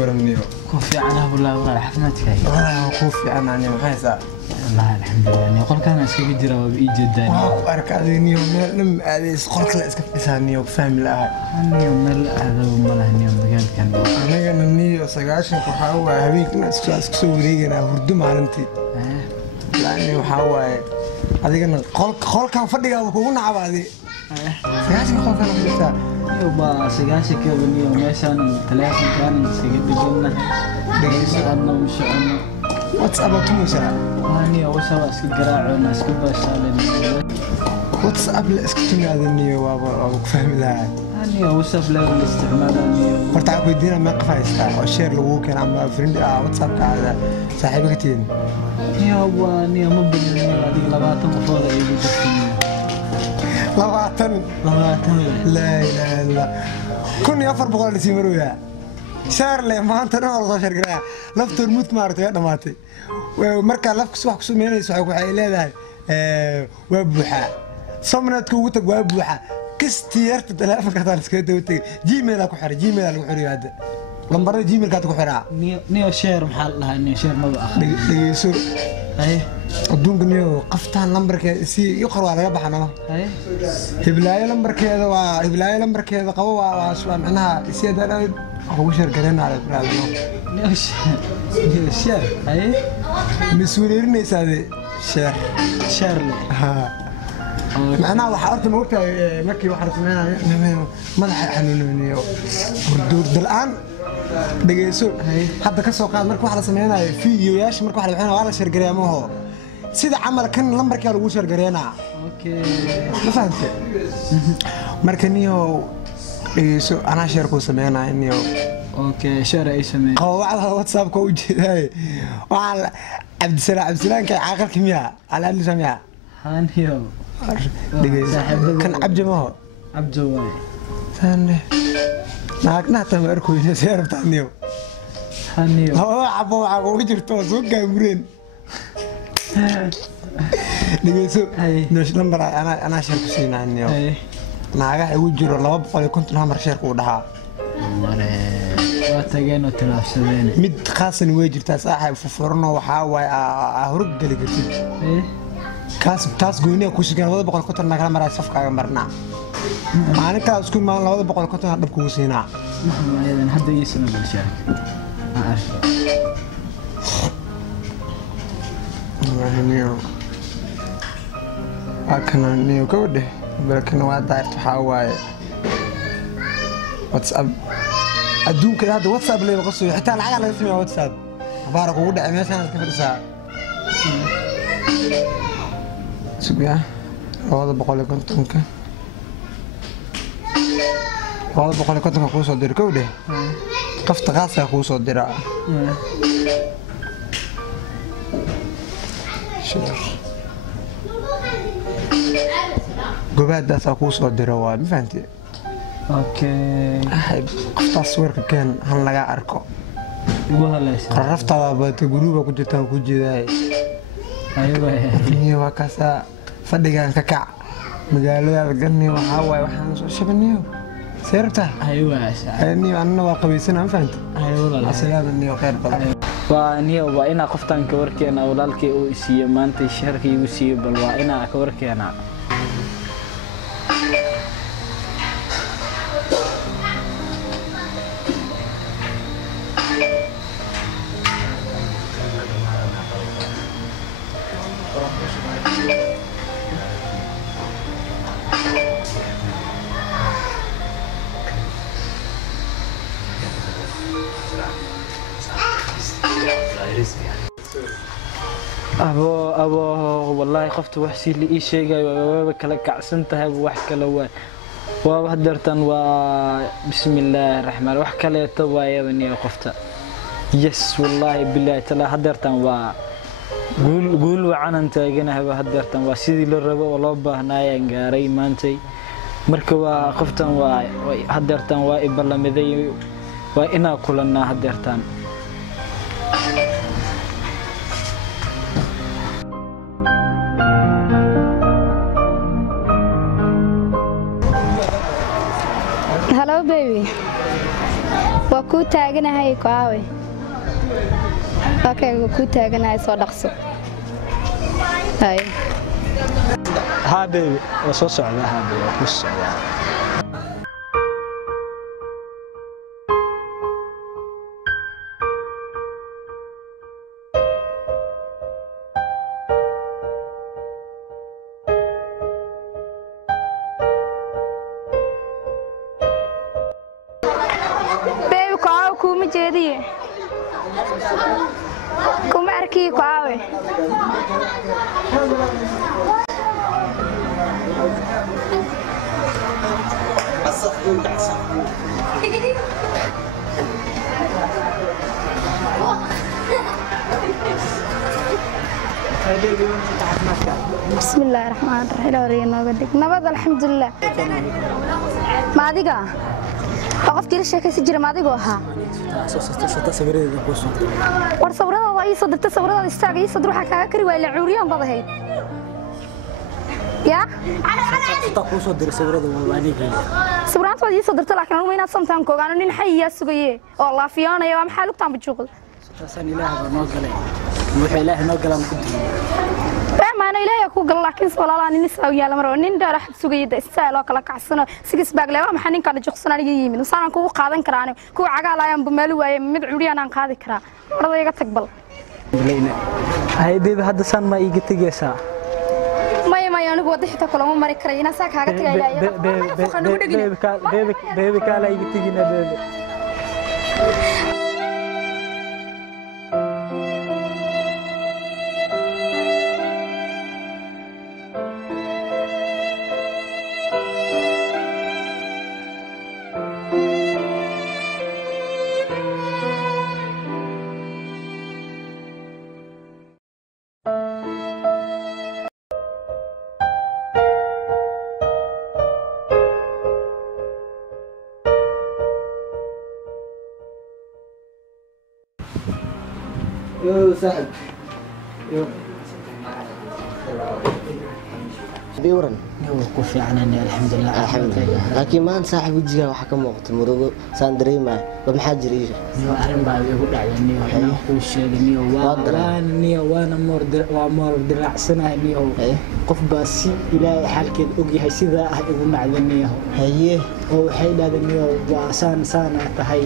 ورنيو كوفي عنها ولا حفنتك هاي والله كوفي أنا يعني محيسا والله الحمد لله يعني قل كان اسكي جرا وبي جدا وارك أدينيو لم أديس قلت لا اسكت إسانيو فهم لا أنيو مل هذا ومل هنيو مجال كان أنا كان نيو سجاشن كحاول هبيك ناس كسوريجنا هردم على أنتي لأني وحاول هذه كان قل كان فدي أو كونا عبادي سجاشن قل كان فدي يوبا سجاشن كبنيو ماشان ثلاثة كان سجد جنة دقيس عنا وشعنا واتساب تومسا أنيو وشوا اسكي جراعو ناس كبا شالين واتساب لاسكتوني هذا نيو وابو فهم لا أنيو وشاف له الاستعمال أنيو فرتاع كويدينا ما قفايستا وشير لو كان عم فريند واتساب هذا صاحبك تين نيو مبني هذيك لبعتهم فوضى يجي لبعتن لا لا لا كن يفر بقول لي سيمرويا شهر لي ما أنت نور صار شرقة لفت الموت مارت يا دماتي ومركا لفك صباح كسومين يسوق وحيلة ده وبوحة صمنت كوتك وبوحة كستيرت تلافك هذا كده وتي جيميل أكو حر جيميل أكو حر هذا لما جيميل كاتو حرا نيو شير محل لها نيو شير ما بأخ يسوع أيه الدون نيو قفتان لمبرك سي يقرأ على جبهة أنا أيه هبلاية لمبرك هذا وهبلاية لمبرك هذا قوة واسمع معناها سيادة أنا هو شير قرينا على البلاد نيو شير أيه مسؤولين ناس هذه شير لي ها معناها وحارت موقتها مكي وحارت منها مدح حنوني ردود الآن دقيسو حتى كسوق قاد مركو واحد سمينا فيديو ياش مركو واحد بحنا ولا شير قريمه هو سيدا عمل كان لمبرك لو شير قرينا اوكي ما فهمت مركنيو دقيسو انا شيركو سمينا انيو اوكي شير اي سمي قواعد واتساب كو جيداي وعلى عبد السلام كان عاقل كيمياء على اللي سميها هانيو كان عبد ما عبد جواي ثاني ناقنا تمركو يسير بتاعنيو هانيو هو عبو وجرتو سوق جامرين نيسو نش نمبر انا شارك سينا عنيو ناقا وجرو لو بقول كنت نمبر شارك ودها واتجينا تلافسدين مid خاصن وجرتا صاحب ففرنو waxa way ahurug gali kartid kaas gooniya ku shigan 200 konton naga maray safkaaga marna maalin ka isku maan 200 konton dhab kugu siinaa maxameedan hadda yeesana bulshada niyo akana niyo gabadhe balkan waa daarto waxa way WhatsApp adduunka hadda WhatsApp leeyahay qosay xitaa lacag laga sameeyo WhatsApp baar ugu dhacay meeshan ka fadhisaa subiya 200 200 ku soo dir kowde qafta qaasa ku soo dira gobaadaas ku soo dira waa ma fahanti اوكي احب قفطا صورك كان هل لغا اركو وهلاش قرفتا بات غروبا ku jirta ku jeeday ايوه niyo wakasa fadhigan ka kac magaalada ganni waxa way waxaan soo shabaniyo seerta ايوه niyo anna waa qabeysana ma fahanti ايوه asalaam niyo khayr badan waa niyo waa ina qoftan ka warkeena walaalkii uu isiiyo maanta sharkii uu siiyo bal waa ina ka warkeena أبو والله خفت وحشي اللي إيش شيء وكلا كعسنتها وحكلا وهدرتن بسم الله الرحمن وحكلا توا يا بني خفت يس والله بالله تلا هدرتن قول وعنا أنت جينا هدرتن وسيدي للربا والله بهنايا جاري مانتي مركوا خفتن وهدرتن وإبلا مذي وإنا كلنا هدرتن Hello baby. Waa ku ku taaganahay ku aawe okay ku taaganahay soo dhaqso hay ها بيبي وصو سocda ها بيبي ku socda baby ku aawe kuma jeediye kuma arki ku aawe بسم الله الرحمن الرحيم ورينا ودك نبض الحمد لله ما ديقا وقفت لي شيء كسجل ما ديقا ها war sawirada waa ii soo dirtay sawirada istaaga ii soo ruuxa kaaga kari waa la cuuriyaan badahay ya ku soo diray sawirada waa aniga sawiranta waa ii soo dirtay laakiin anigu inaad samtaan koogaano nin xayiya sugaye oo la fiyoonaya waa maxaa lugtaan bajuuqad taasan ilaahay noo galay wuxuu ilaahay noo galaan ku diray ma ana ilaahay ku gal laakiin walaalaa nin saaw yaala mar nin dara xad sugaye istaal oo kala kacsano sigis baag leeyahay maxaa ninka la juqsan aniga yimid saaran kugu qaadan karaan ku cagaalayaan bumeel waayay mid curiyaan aan qaadi karaa ardayga tagbal haydeed hadda san ma iga tagaysaa ما anigu wada xita kulama mari karay ina saa kaaga tagayay beebe kala iga tagina beebe يو صاحب يو بيورن ku fiicnaan alxamdulillah laakiin maan saaxib wajiga waxa ka muuqata murugo saan dareemay maxaa jiray niyo arin baa igu dhacday niyo waxaan ku sheegay niyo waana moor dilaacsanahay niyo qof baa si ilaahay xalkeed og yahay sida ah igu nacday niyo haye oo waxay dhaadeen niyo waa saan tahay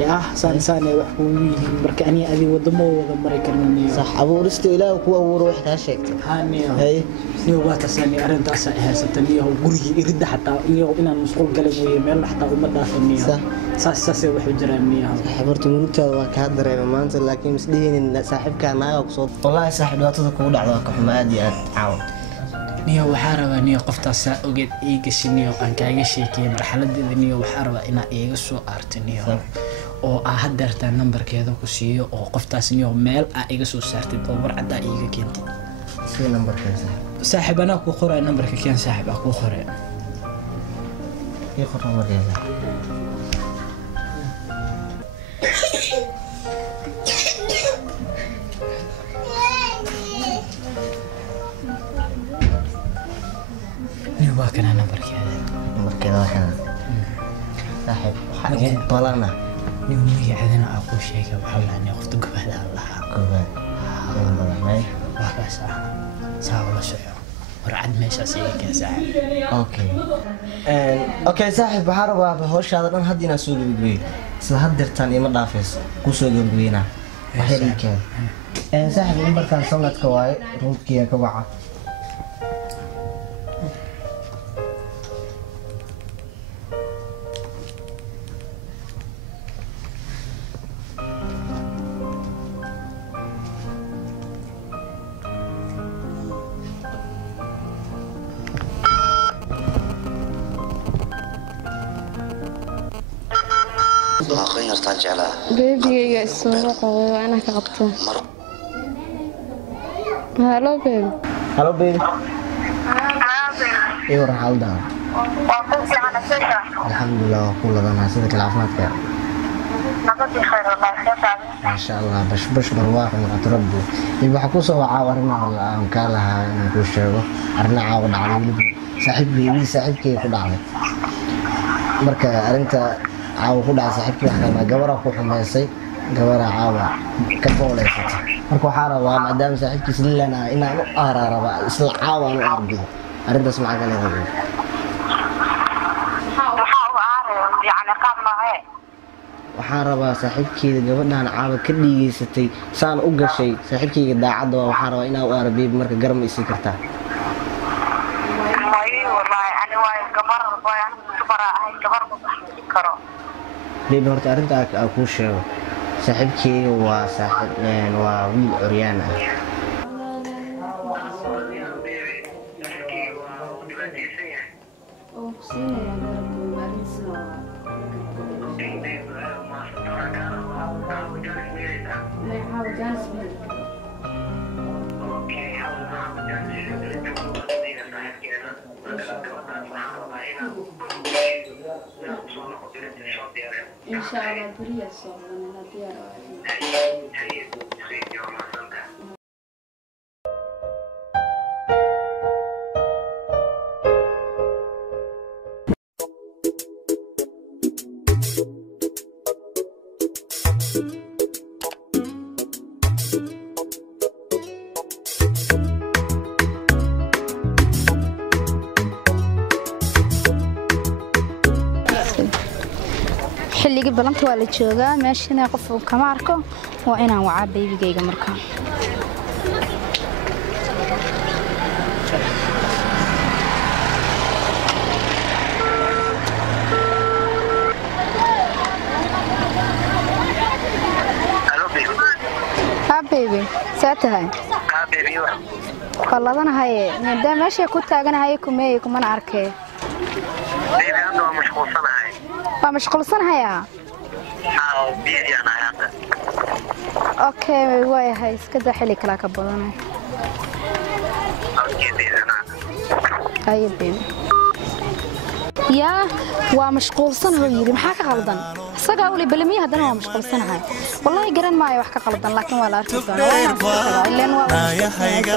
يا أحسن سنة وحكومي مرك أني أبي ودمو وضمرك مني صح أبو رست إله وكوا وروح هاشيك هاني هاي نيو واتساني أرنت أسا هرستني هو قري يرد حتى نيو إن المسؤول قلب ويميل حتى ومدى فني صح ساسي وحجرني حبرت منك وكادر يا مانت لكن مسدين إن صاحب كان معي وقصود والله صاحب واتسا كود على كحمادي أتعاون niyo waxaa rabaa niyo qoftaas ogeed ii gashay aan kaaga sheekay marxaladeeda niyo waxaa rabaa inaa iiga soo aarto niyo oo haddeertaa nambarkeeda ku siiyo oo qoftaas niyo meel aa iga soo saartid oo warcad aa iiga keentid sii nambarkeeda saaxiib anaa ku qoray nambarka keen saaxiib aa ku qoray ii qor nambarkeeda كنا نمبر كذا صاحب حاجة طلعنا نيومي عندنا أقول شيء وحول عني أخت قبل الله قبل وكاسة ساعة ولا شيء ورعد ما يساسيك يا ساعة أوكي صاحب بحارة بهوش هذا أنا هدينا سوق بقوي سهدر تاني ما ضافس كوسو بقوينا وحيري كان صاحب نمبر كان صلت كواي روت كيا كوعة بيبي السوق وأنا كقبته هلو بيبي هلو بيبي ايه وراح على الحمد لله كل هذا ناس ذيك العافية كده ما شاء الله بش برواح ونتربو يبقى حكوسه وعاورنا على مكالها نقول شيء أرنا عاون على صاحب بيبي صاحب كيف كده عليه مركا أنت caawa ku dhacay saaxiibkii wax kale gabara ku xumaysay gabara caawa ka booleysatay marka waxaa rabaa maadaama saaxiibkiis lilana inaan u aararaba isla caawa aan u arbido arrintaas maxaa kale rabaa waxaan rabaa saaxiibkeeda gabadhan caawa ka dhiigaysatay saan u gashay saaxiibkeyga daacadda waxaan rabaa inaa u aarabiyo marka garma isii kartaa bebi horta arrinta aan kuu sheego saaxiibkeyga waa wiil curyaan ah إن شاء الله بريء صوبنا ديار xilliga balanta waa la joogaa meeshana qof kama arko waa inaan wacaa baybigayga marka baby saatahay baby qalladanahay maadaama meesha ku taaganahay kumeey kumana arkay baby hadda waa mashquulsanahay mashquulsanahay busy ana hadda okay way hay iska daa xilli kala ka badanay ay baby يا ومشغولسنه يري maxaa ka qaldan isaga wali balamiya hadana waa mashquulsanahay wallahi garan maayo wax ka qaldan laakiin waa la arki doonaa ileen waa nayahayga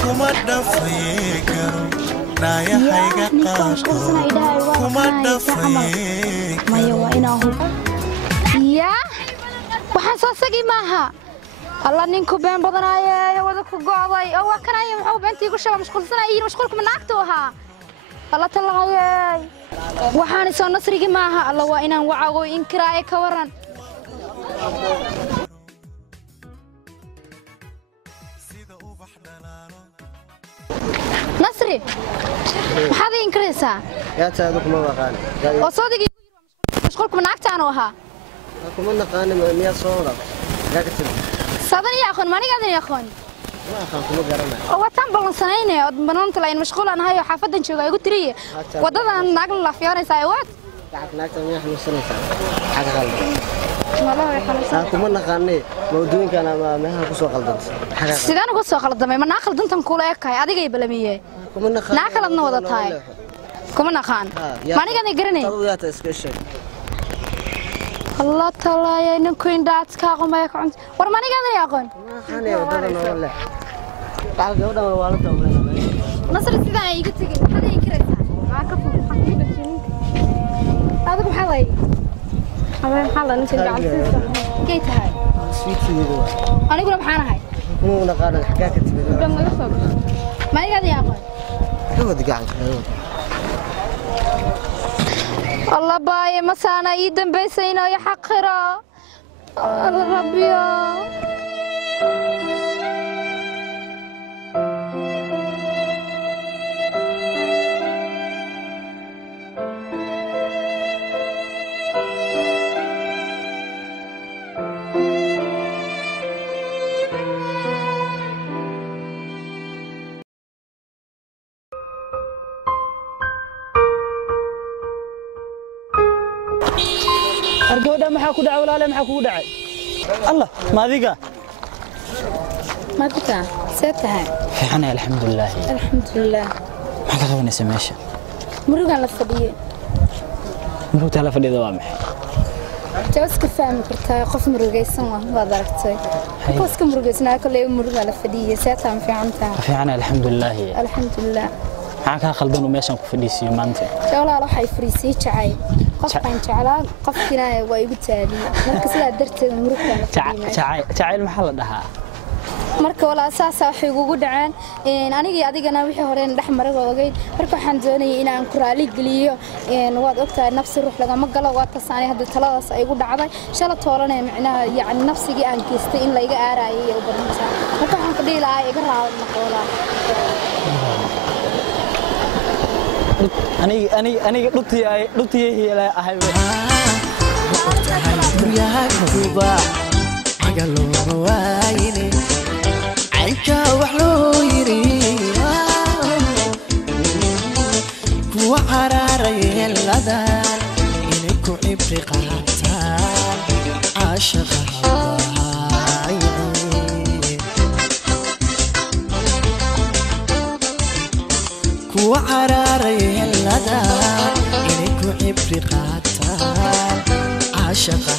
kuma dhafaye karo nayahayga kuma dhafaye mayo waa inaa ya waxaan soo sagi maaha alla ninku been badanaaye wada ku go'day oo waa kanay wuxuu beentii ku shabaa mashquulsanahay iyo mashquulku manaagto ahaa الله تلاقي وحاني سو نصري معها الله وإنا وعو إنكراء كورن نصري هذا إنكريسا يا تادوك ما وقان وصدقي مشغولكم ناقت عنوها كم نقان مية صورة يا كتب صدقني يا أخوان ماني قادر يا أخوان وطن بلنسانين بنون طلعين مشغول أنا هاي حافظة نشوفها يقول تري وضعنا ناقل الله في يوم سايوات تعرف ناقل مية حلو سنة حاجة غلط والله يا خلاص كمان نقاني موضوعين كان ما هو كسوق غلط سيدان كسوق غلط ما ناقل دنتم كولا يكاي أدي جاي بلمية كمان نقان ناقل أدنى وضعت هاي كمان نقان ماني قادر يقرني طلوعات اسكشن الله تعالى يا نكوين دات كاغم ما يكون ورماني قادر ياقون أنا ودنا ولا تعال جودا والوالد نصر سيدا يقتي هذا يكرهها معك هذا محلي هذا محل أنا ترجع لسه كيت هاي سويت سيدو أنا أقول محانا هاي مو نقارن الحكاية كتبت لما يفهم ما يقدر ياقون هو دقاعد الله باي مسانا يدن بيسينا يحقرا ربي أرجودا ما حكوا دعوة ولا ما حكوا دعوة الله ما ذيقة ما كنت سيتها أنا الحمد لله الحمد لله ما كخونا سماشة مرق على الفضية مرق على فدي دوامح جوز كفاهم كرتا قف مرقي سما بادركتي قف كم مرقي سنا كل يوم مرق على الفضية سيتها في عنتها في أنا الحمد لله الحمد لله maxaa ka khaldan oo meeshan ku fadhiisiyo maanta walaal waxay fariisay jacayl qofkan jeclaan qofkina waa igu taaliye marka sidaa darteed murugtaan jacayl maxaa la dhahaa marka walaal saasa waxay ugu dhaceen aniga adigana wixii horeen dhax maraga ogeyn marka waxaan doonayay inaan ku raali geliyo waad ogtahay nafsi ruux lagama galo waa tasaani hadda taladaas ay ugu dhacday shala toolanay macnaha yani nafsigii aan geystay in la iga aarayay oo barnaamijka marka waxaan ku dhihi lahaa iga raali noqola aniga dhutiyay helay ahay guryahakuba agalo waayine ayka wax loo yiri kuwa qaraaray heladan inay ku cibri qaataan caashaqa kuwa qaraaray heladan inay ku cibri qaataan caashaqa